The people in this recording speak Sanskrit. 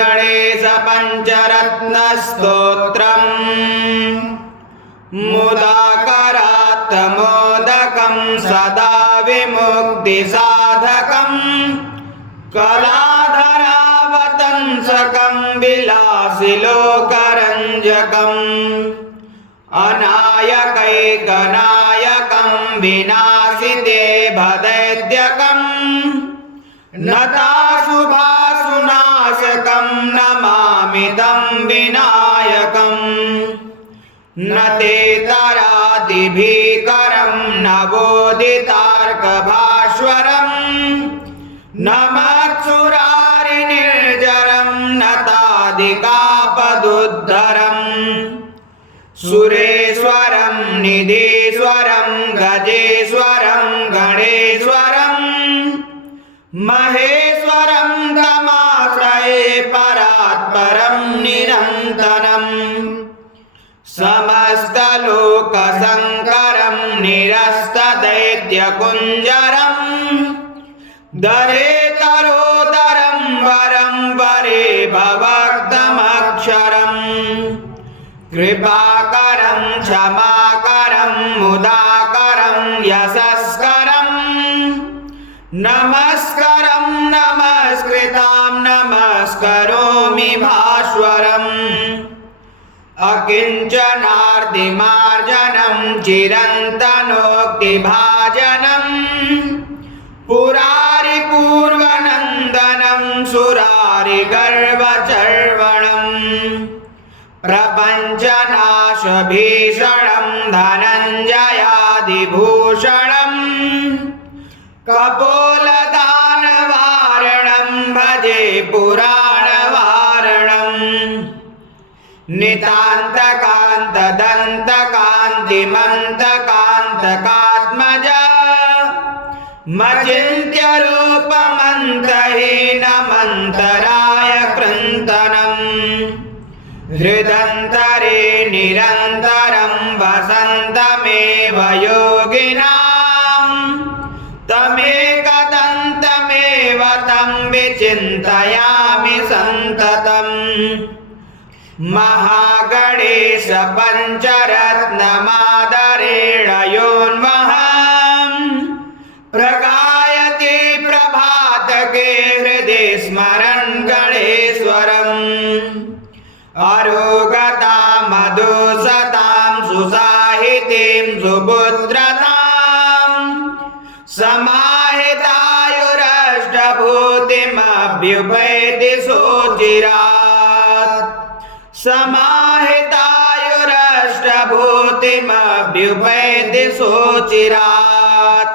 गणेश पञ्चरत्नस्तोत्रम् मुदाकरात्तमोदकं सदा विमुक्तिसाधकं कलाधरावतंसकं विलासिलोकरञ्जकम् अनायकैकनायकं विनाशिते भदैत्यकम् नताशुभासुनाशकं नमामि तं विनायकम् न तेतरादिभीकरं नवोदितार्कभास्वरम् न मत्सुरारिनिर्जरं नतादिकापदुद्धरम् सुरेश्वरं निधीश्वरं गजेश्वरं गणेश्वरं महेश्वरं तमाश्रये परात्परं निरन्तरम् समस्तलोकशङ्करं निरस्तदैत्यकुञ्जरं दरेतरोदरं वरं वरे भवक्तमक्षरम् कृपाकरं क्षमाकरं मुदाकरं यशस्करं नमस्करं नमस्कृतां नमस्करोमि भास्वरम् अकिञ्चनार्तिमार्जनं चिरन्तनोक्तिभाजनं पुरारिपूर्वनन्दनं सुरारिगर्वचर्वणम् प्रपञ्चनाशभीषणं धनञ्जयादिभूषणं कपोलदानवारणं भजे पुराणवारणम् नितान्तकान्तदन्तकान्तिमन्तकान्तकात्मज मचिन्त्यरूपमन्तहीनमन्तराय कृन्तनम् हृदन्तरे निरन्तरं वसन्तमेव योगिनां तमेकदन्तमेव तं विचिन्तयामि सन्ततम् महागणेश पञ्चरत्नमादरेण योन्वहं प्रगायति प्रभातके हृदि स्मरन् गणेश्वरम् अरोगतां मधुसतां सुसाहितीं सुपुत्रतां समाहितायुरष्टभूतिमभ्युपैति सोचिरात् समाहितायुरष्टभूतिमभ्युपैति सोचिरात्